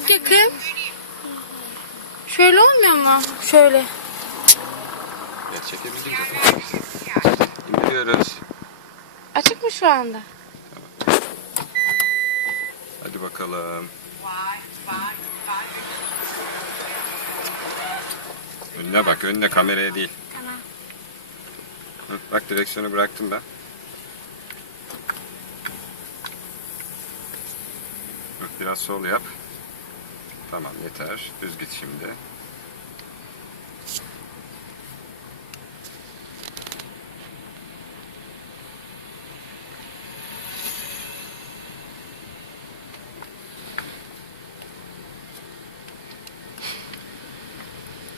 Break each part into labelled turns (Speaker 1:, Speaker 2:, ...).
Speaker 1: çok yakın. Şöyle olmuyor mu? Şöyle.
Speaker 2: Ya çekebildiğin kadar. İndiriyoruz.
Speaker 1: Açık mı şu anda?
Speaker 2: Hadi bakalım. Önüne bak, önüne kameraya değil.
Speaker 1: Tamam.
Speaker 2: Hı, bak direksiyonu bıraktım ben. Biraz sol yap. Tamam yeter. Düz git şimdi.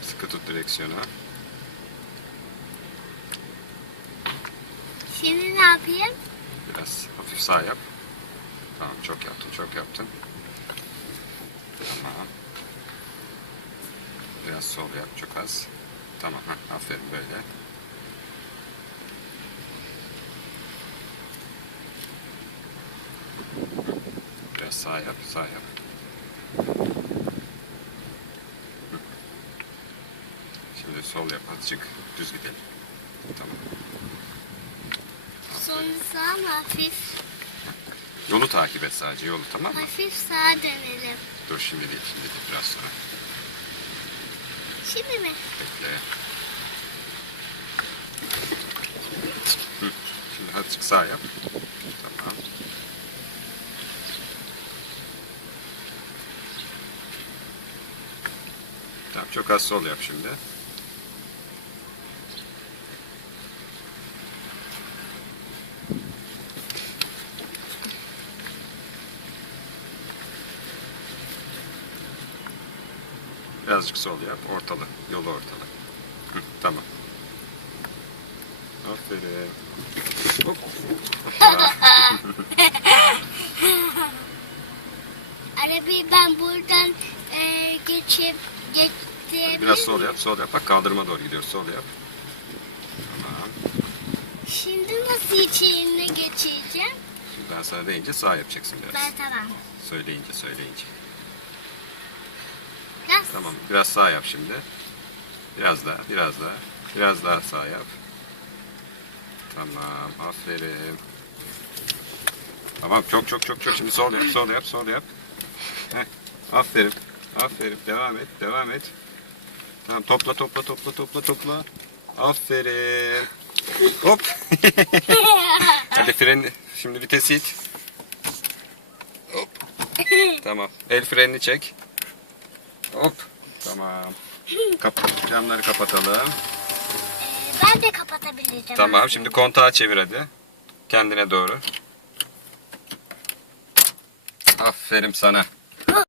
Speaker 2: Sıkı tut direksiyonu.
Speaker 3: Şimdi ne yapayım?
Speaker 2: Biraz hafif sağ yap. Tamam çok yaptın çok yaptın. Tamam. Biraz sol yap çok az. Tamam heh, aferin böyle. Biraz sağ yap sağ yap. Şimdi sol yap azıcık düz gidelim. Tamam.
Speaker 3: Sonra sağ hafif,
Speaker 2: Yolu takip et sadece yolu tamam mı?
Speaker 3: hafif sağa dönelim.
Speaker 2: Dur şimdi değil şimdi değil biraz sonra.
Speaker 3: Şimdi mi?
Speaker 2: Bekle. Hı, Şimdi azıcık sağ yap. Tamam. Tamam çok az sol yap şimdi. Birazcık sol yap. Ortalı. Yolu ortalı. Hı, tamam. Aferin. Hop.
Speaker 3: Arabayı ben buradan e, geçip geçtiğim
Speaker 2: Biraz sol yap. Sol yap. Bak kaldırıma doğru gidiyoruz. Sol yap. Tamam.
Speaker 3: Şimdi nasıl içine geçeceğim?
Speaker 2: Şimdi ben sana deyince sağ yapacaksın biraz.
Speaker 3: Ben tamam.
Speaker 2: Söyleyince söyleyince.
Speaker 3: Biraz
Speaker 2: Tamam. Biraz sağ yap şimdi. Biraz daha. Biraz daha. Biraz daha sağ yap. Tamam. Aferin. Tamam. Çok çok çok çok. Şimdi sol yap. Sol yap. Sol yap. Heh. Aferin. Aferin. Devam et. Devam et. Tamam. Topla topla topla topla topla. Aferin. Hop. Hadi freni. Şimdi vitesi it. Hop. Tamam. El frenini çek. Hop. Tamam. Kap camları kapatalım.
Speaker 3: e, ben de kapatabileceğim.
Speaker 2: Tamam. Şimdi kontağı çevir hadi. Kendine doğru. Aferin sana.